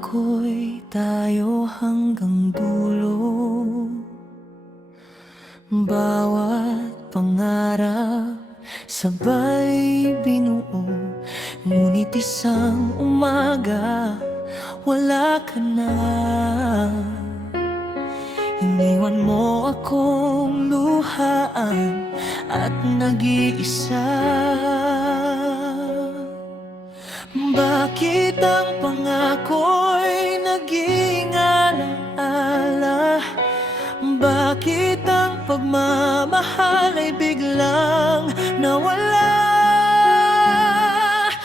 ako'y tayo hanggang dulo. Bawat pangarap sabay binuo, ngunit isang umaga wala ka na. Iniwan mo akong luhaan at nag-iisa. Bakit ang pangako'y naging alaala? Bakit ang pagmamahal ay biglang nawala?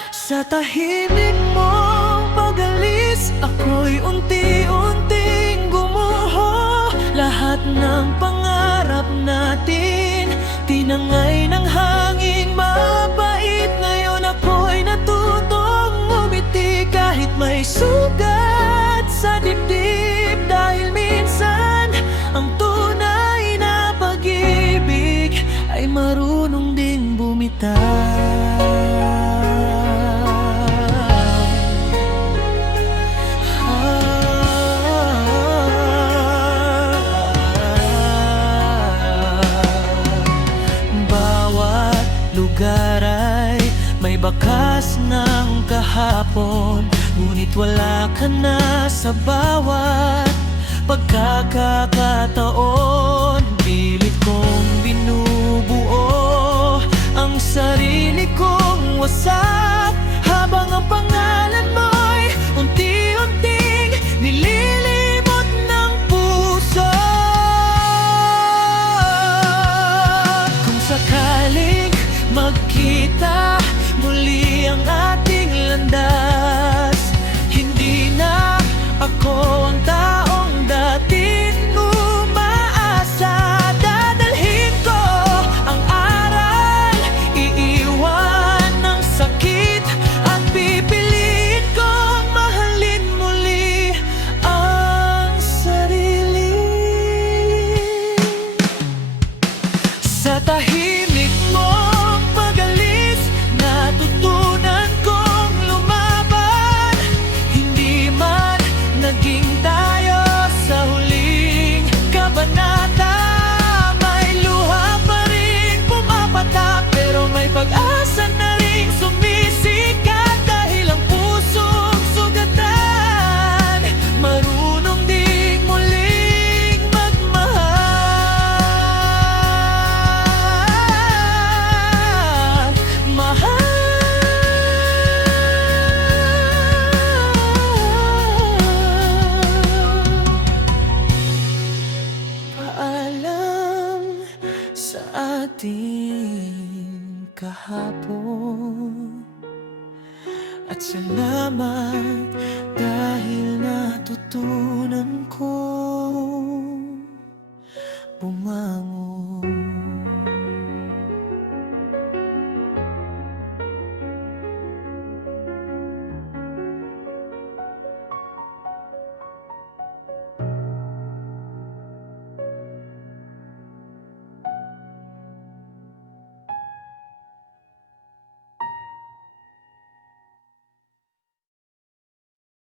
Sa tahimik mong pag-alis, ako'y unti-unting gumuho. Lahat ng pangarap natin tinangay ng hangin mapait. Ngayon ako'y natutong umiti kahit may sugat sa dibdib. Dahil minsan ang tunay na pag-ibig ay marunong ding bumitaw. Lugar ay may bakas ng kahapon, ngunit wala ka na sa bawat pagkakataon. Pilit kong binubuo ang sarili kong wasak, habang ang pangalan mo'y unti-unting nililimot ng puso. Kung sakaling magkita muli ang ating landas, hindi na ako ang taong dating umaasa. Dadalhin ko ang aral, iiwan ng sakit, at pipiliin kong mahalin muli ang sarili. Sa tahimik mo natutunan kong lumaban, hindi man naging tayo sa huling kabanata. May luha pa rin pumapatak, pero may pag-asa na rin sumisikat. Dahil ang pusong sugatan marunong ding muling magmahal. Paalam sa ating kahapon, at salamat